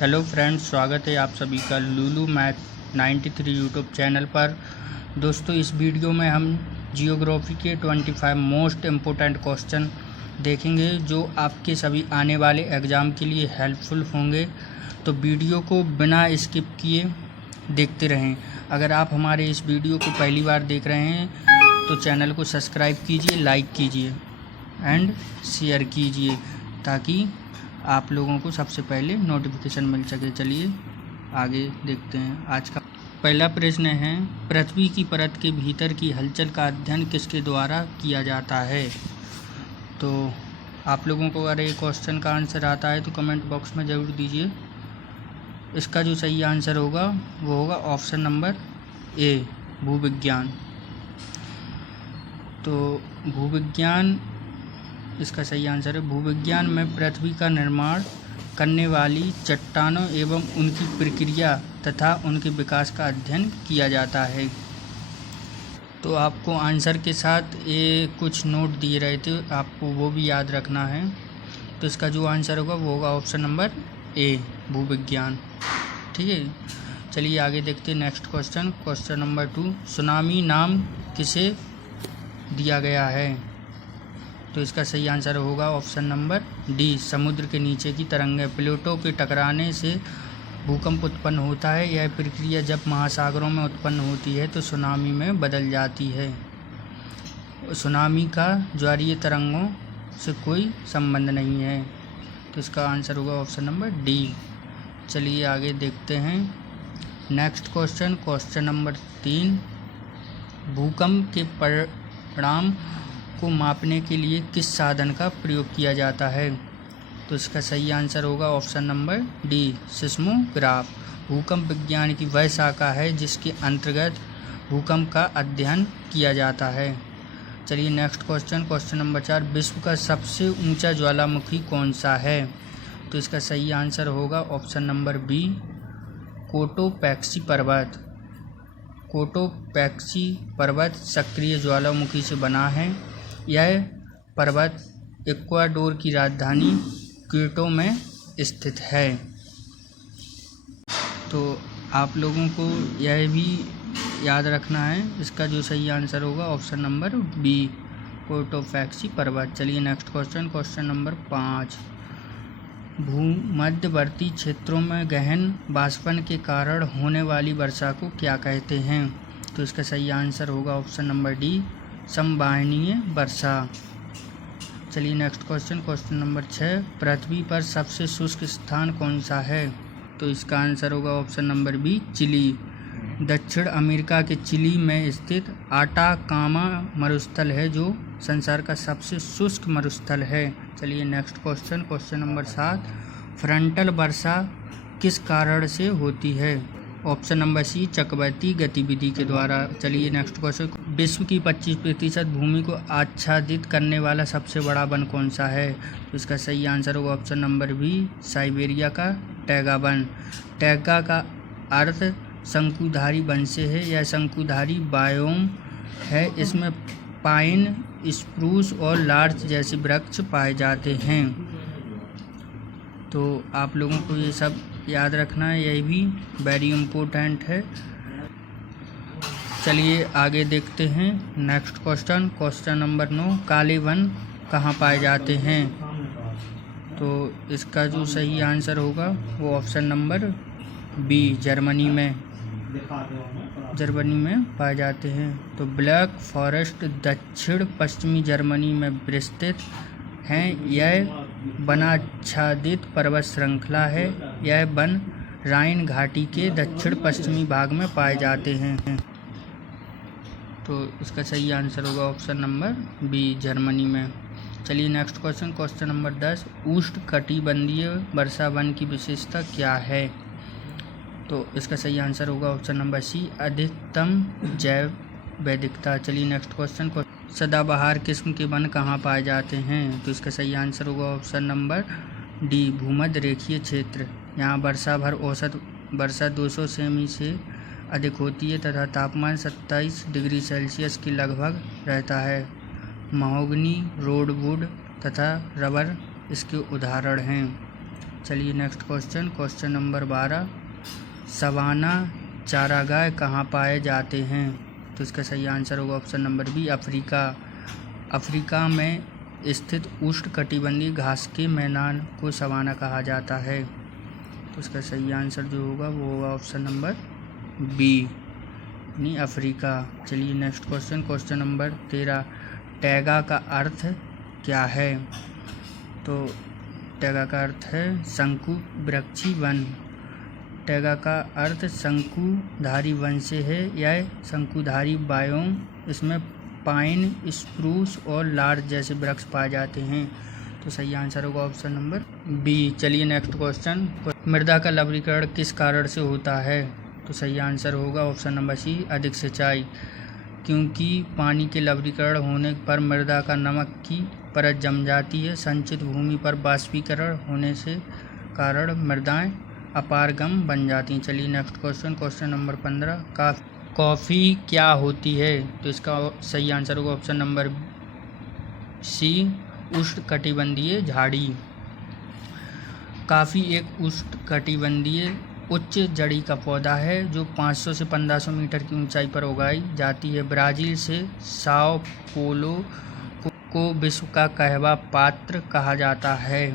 Hello friends, स्वागत है आप सभी का लुलु मैथ 93 यूट्यूब चैनल पर। दोस्तों, इस वीडियो में हम जियोग्राफी के 25 मोस्ट इम्पोर्टेंट क्वेश्चन देखेंगे जो आपके सभी आने वाले एग्ज़ाम के लिए हेल्पफुल होंगे। तो वीडियो को बिना स्किप किए देखते रहें। अगर आप हमारे इस वीडियो को पहली बार देख रहे हैं तो चैनल को सब्सक्राइब कीजिए, लाइक कीजिए एंड शेयर कीजिए ताकि आप लोगों को सबसे पहले नोटिफिकेशन मिल सके। चलिए आगे देखते हैं। आज का पहला प्रश्न है, पृथ्वी की परत के भीतर की हलचल का अध्ययन किसके द्वारा किया जाता है? तो आप लोगों को अगर ये क्वेश्चन का आंसर आता है तो कमेंट बॉक्स में ज़रूर दीजिए। इसका जो सही आंसर होगा वो होगा ऑप्शन नंबर ए, भूविज्ञान। तो भूविज्ञान इसका सही आंसर है। भूविज्ञान में पृथ्वी का निर्माण करने वाली चट्टानों एवं उनकी प्रक्रिया तथा उनके विकास का अध्ययन किया जाता है। तो आपको आंसर के साथ ये कुछ नोट दिए रहे थे, आपको वो भी याद रखना है। तो इसका जो आंसर होगा वो होगा ऑप्शन नंबर ए, भूविज्ञान। ठीक है, चलिए आगे देखते हैं। नेक्स्ट क्वेश्चन नंबर 2, सुनामी नाम किसे दिया गया है? तो इसका सही आंसर होगा ऑप्शन नंबर डी, समुद्र के नीचे की तरंगें। प्लेटों के टकराने से भूकंप उत्पन्न होता है। यह प्रक्रिया जब महासागरों में उत्पन्न होती है तो सुनामी में बदल जाती है। सुनामी का ज्वारीय तरंगों से कोई संबंध नहीं है। तो इसका आंसर होगा ऑप्शन नंबर डी। चलिए आगे देखते हैं। नेक्स्ट क्वेश्चन नंबर 3, भूकंप के परिणाम को मापने के लिए किस साधन का प्रयोग किया जाता है? तो इसका सही आंसर होगा ऑप्शन नंबर डी, सिस्मोग्राफ। भूकंप विज्ञान की वह शाखा है जिसके अंतर्गत भूकंप का अध्ययन किया जाता है। चलिए नेक्स्ट क्वेश्चन नंबर 4, विश्व का सबसे ऊंचा ज्वालामुखी कौन सा है? तो इसका सही आंसर होगा ऑप्शन नंबर बी, कोटोपैक्सी पर्वत। कोटोपैक्सी पर्वत सक्रिय ज्वालामुखी से बना है। यह पर्वत इक्वाडोर की राजधानी क्योटो में स्थित है। तो आप लोगों को यह भी याद रखना है। इसका जो सही आंसर होगा ऑप्शन नंबर बी, कोटोपैक्सी पर्वत। चलिए नेक्स्ट क्वेश्चन नंबर 5, भूमध्यवर्ती क्षेत्रों में गहन वाष्पन के कारण होने वाली वर्षा को क्या कहते हैं? तो इसका सही आंसर होगा ऑप्शन नंबर डी, संवहनीय वर्षा। चलिए नेक्स्ट क्वेश्चन नंबर 6, पृथ्वी पर सबसे शुष्क स्थान कौन सा है? तो इसका आंसर होगा ऑप्शन नंबर बी, चिली। दक्षिण अमेरिका के चिली में स्थित आटाकामा मरुस्थल है जो संसार का सबसे शुष्क मरुस्थल है। चलिए नेक्स्ट क्वेश्चन नंबर 7, फ्रंटल वर्षा किस कारण से होती है? ऑप्शन नंबर सी, चक्रवाती गतिविधि के द्वारा। चलिए नेक्स्ट क्वेश्चन, विश्व की 25% भूमि को आच्छादित करने वाला सबसे बड़ा वन कौन सा है? तो इसका सही आंसर होगा ऑप्शन नंबर बी, साइबेरिया का टैगा वन। टैगा का अर्थ शंकुधारी वन से है। यह शंकुधारी बायोम है। इसमें पाइन, स्प्रूस और लार्च जैसे वृक्ष पाए जाते हैं। तो आप लोगों को ये सब याद रखना है, यही भी वेरी इम्पोर्टेंट है। चलिए आगे देखते हैं। नेक्स्ट क्वेश्चन नंबर 9, काले वन कहाँ पाए जाते हैं? तो इसका जो सही आंसर होगा वो ऑप्शन नंबर बी, जर्मनी में पाए जाते हैं। तो ब्लैक फॉरेस्ट दक्षिण पश्चिमी जर्मनी में विस्तृत हैं। यह वनाच्छादित पर्वत श्रृंखला है। यह वन राइन घाटी के दक्षिण पश्चिमी भाग में पाए जाते हैं। तो इसका सही आंसर होगा ऑप्शन नंबर बी, जर्मनी में। चलिए नेक्स्ट क्वेश्चन नंबर 10, उष्णकटिबंधीय वर्षा वन की विशेषता क्या है? तो इसका सही आंसर होगा ऑप्शन नंबर सी, अधिकतम जैव वैविधता। चलिए नेक्स्ट क्वेश्चन, सदाबहार किस्म के वन कहाँ पाए जाते हैं? तो इसका सही आंसर होगा ऑप्शन नंबर डी, भूमध्य रेखीय क्षेत्र। यहाँ वर्षा भर औसत वर्षा 200 सेमी से अधिक होती है तथा तापमान 27 डिग्री सेल्सियस के लगभग रहता है। महोगनी, रोडवुड तथा रबर इसके उदाहरण हैं। चलिए नेक्स्ट क्वेश्चन नंबर 12, सवाना चारागाह कहाँ पाए जाते हैं? तो इसका सही आंसर होगा option number B, Africa. Africa में स्थित उष्णकटिबंधीय घास के मैदान को सवाना कहा जाता है। तो इसका सही आंसर जो होगा वो होगा ऑप्शन नंबर बी, यानी अफ्रीका। चलिए नेक्स्ट क्वेश्चन नंबर 13, टैगा का अर्थ क्या है? तो टैगा का अर्थ है शंकु वृक्षी वन। टैगा का अर्थ शंकुधारी वन से है। यह शंकुधारी बायोम, इसमें पाइन, स्प्रूस और लार्च जैसे वृक्ष पाए जाते हैं। तो सही आंसर होगा ऑप्शन नंबर बी। चलिए नेक्स्ट क्वेश्चन, मृदा का लवणीकरण किस कारण से होता है? तो सही आंसर होगा ऑप्शन नंबर सी, अधिक सिंचाई। क्योंकि पानी के लवणीकरण होने पर मृदा का नमक की परत जम जाती है। संचित भूमि पर वाष्पीकरण होने से कारण मृदाएं अपारगम बन जाती हैं। चलिए नेक्स्ट क्वेश्चन नंबर 15, कॉफ़ी क्या होती है? तो इसका सही आंसर होगा ऑप्शन नंबर सी, उष्णकटिबंधीय झाड़ी। कॉफ़ी एक उष्णकटिबंधीय उच्च जड़ी का पौधा है जो 500 से 1500 मीटर की ऊंचाई पर उगाई जाती है। ब्राज़ील से साओ पोलो को विश्व का कहवा पात्र कहा जाता है।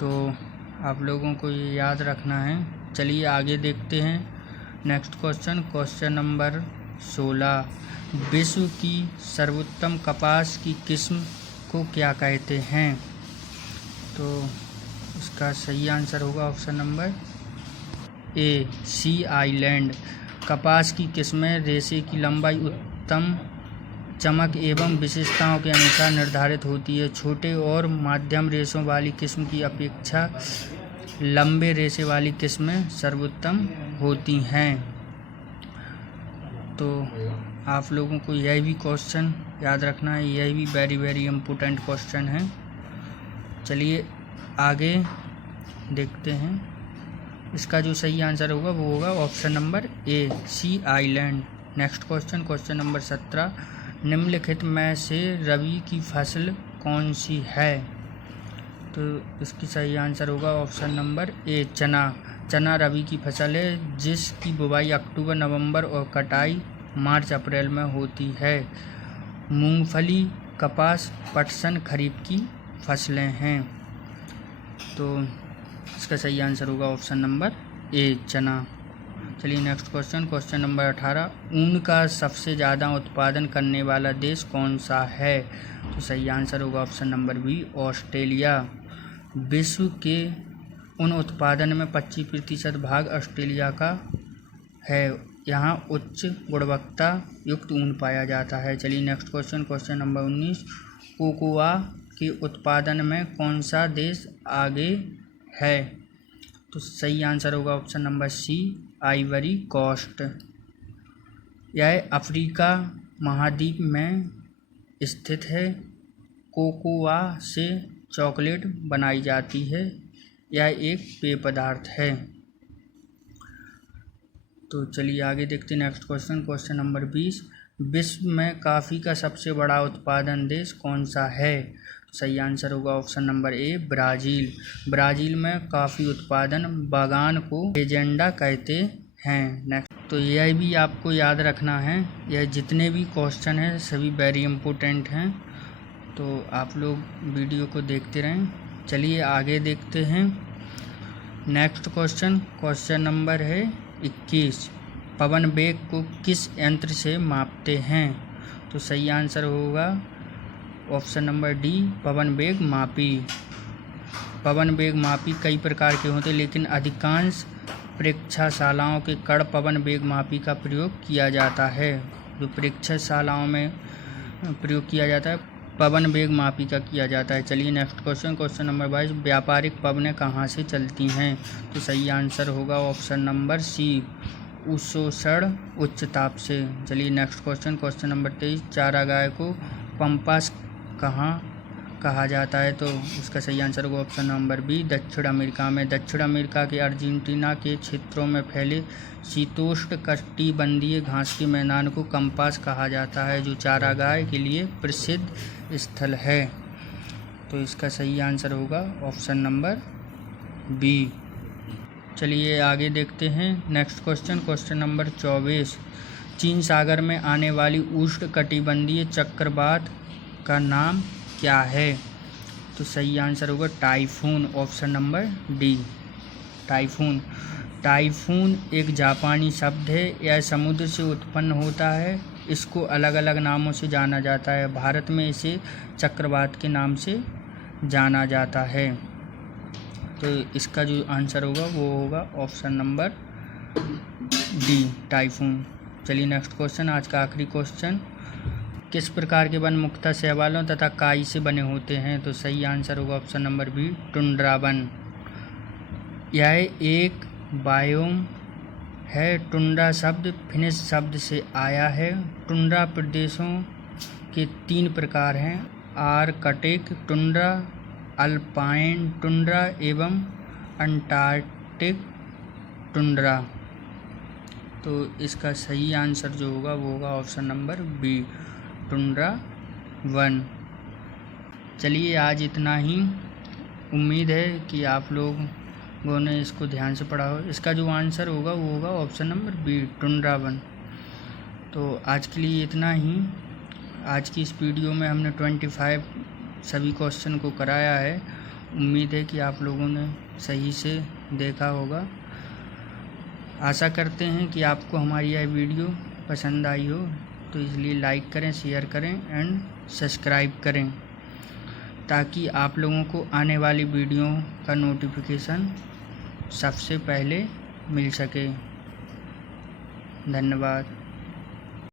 तो आप लोगों को ये याद रखना है। चलिए आगे देखते हैं नेक्स्ट क्वेश्चन नंबर 16, विश्व की सर्वोत्तम कपास की किस्म को क्या कहते हैं? तो इसका सही आंसर होगा option number A, sea island. कपास की किस्में रेशे की लंबाई, उत्तम चमक एवं विशेषताओं के अनुसार निर्धारित होती है। छोटे और मध्यम रेशों वाली किस्म की अपेक्षा लंबे रेशे वाली किस्में सर्वोत्तम होती हैं। तो आप लोगों को यह भी क्वेश्चन याद रखना है, यह भी वेरी वेरी इम्पोर्टेंट क्वेश्चन है। चलिए आगे देखते हैं। इसका जो सही आंसर होगा वो होगा option number A, sea island. Next question number 17, निम्नलिखित में से रबी की फसल कौन सी है? तो इसकी सही आंसर होगा ऑप्शन नंबर ए, चना। चना रबी की फसल है जिसकी बुवाई अक्टूबर नवंबर और कटाई मार्च अप्रैल में होती है। मूंगफली, कपास, पटसन खरीफ की फसलें हैं। तो इसका सही आंसर होगा ऑप्शन नंबर ए, चना। चलिए नेक्स्ट क्वेश्चन नंबर 18, ऊन का सबसे ज़्यादा उत्पादन करने वाला देश कौन सा है? तो सही आंसर होगा ऑप्शन नंबर बी, ऑस्ट्रेलिया। विश्व के ऊन उत्पादन में 25% भाग ऑस्ट्रेलिया का है। यहाँ उच्च गुणवत्ता युक्त ऊन पाया जाता है। चलिए नेक्स्ट क्वेश्चन नंबर 19, कोकोआ के उत्पादन में कौन सा देश आगे है? तो सही आंसर होगा option number C, Ivory Coast. यह अफ्रीका महाद्वीप में स्थित है। कोकोआ से चॉकलेट बनाई जाती है। यह एक पेय पदार्थ है। तो चलिए आगे देखते हैं नेक्स्ट क्वेश्चन नंबर 20, विश्व में कॉफ़ी का सबसे बड़ा उत्पादन देश कौन सा है? सही आंसर होगा ऑप्शन नंबर ए, ब्राज़ील। ब्राज़ील में कॉफ़ी उत्पादन बागान को एजेंडा कहते हैं। नेक्स्ट, तो यह भी आपको याद रखना है। यह जितने भी क्वेश्चन हैं सभी वेरी इम्पोर्टेंट हैं। तो आप लोग वीडियो को देखते रहें। चलिए आगे देखते हैं नेक्स्ट क्वेश्चन नंबर है 21, पवन वेग को किस यंत्र से मापते हैं? तो सही आंसर होगा ऑप्शन नंबर डी, पवन वेग मापी। पवन वेग मापी कई प्रकार के होते हैं लेकिन अधिकांश प्रयोगशालाओं के कण पवन वेग मापी का प्रयोग किया जाता है। जो प्रयोगशालाओं में प्रयोग किया जाता है पवन वेग मापी का किया जाता है। चलिए नेक्स्ट क्वेश्चन नंबर 22, व्यापारिक पवनें कहाँ से चलती हैं? तो सही आंसर होगा ऑप्शन नंबर सी, उषोषण उच्च ताप से। चलिए नेक्स्ट क्वेश्चन नंबर 23, चारागाह को पंपास कहाँ कहा जाता है? तो इसका सही आंसर होगा ऑप्शन नंबर बी, दक्षिण अमेरिका में। दक्षिण अमेरिका के अर्जेंटीना के क्षेत्रों में फैले शीतोष्ण कटिबंधीय घास के मैदान को पंपास कहा जाता है जो चारागाह के लिए प्रसिद्ध स्थल है। तो इसका सही आंसर होगा ऑप्शन नंबर बी। चलिए आगे देखते हैं नेक्स्ट क्वेश्चन नंबर 24। चीन सागर में आने वाली उष्णकटिबंधीय चक्रवात का नाम क्या है? तो सही आंसर होगा typhoon, option number D, typhoon. Typhoon एक जापानी शब्द है, यह समुद्र से उत्पन्न होता है। इसको अलग अलग नामों से जाना जाता है। भारत में इसे चक्रवात के नाम से जाना जाता है। तो इसका जो आंसर होगा वो होगा ऑप्शन नंबर डी, टाइफून। चलिए नेक्स्ट क्वेश्चन, आज का आखिरी क्वेश्चन। किस प्रकार के वन मुख्यतः शैवालों तथा काई से बने होते हैं? तो सही आंसर होगा ऑप्शन नंबर बी, टुंड्रा वन। यह एक बायोम है। टुंड्रा शब्द फिनिश शब्द से आया है। टुंड्रा प्रदेशों के 3 प्रकार हैं, आर्कटिक टुंड्रा, अल्पाइन टुंड्रा एवं अंटार्कटिक टुंड्रा। तो इसका सही आंसर जो होगा वो होगा ऑप्शन नंबर बी, टुंड्रा वन। चलिए आज इतना ही। उम्मीद है कि आप लोगों ने इसको ध्यान से पढ़ा हो। इसका जो आंसर होगा वो होगा ऑप्शन नंबर बी, टुंड्रा वन। तो आज के लिए इतना ही। आज की इस वीडियो में हमने 25 सभी क्वेश्चन को कराया है। उम्मीद है कि आप लोगों ने सही से देखा होगा। आशा करते हैं कि आपको हमारी यह वीडियो पसंद आई हो, तो इसलिए लाइक करें, शेयर करें एंड सब्सक्राइब करें, ताकि आप लोगों को आने वाली वीडियो का नोटिफिकेशन सबसे पहले मिल सके। धन्यवाद।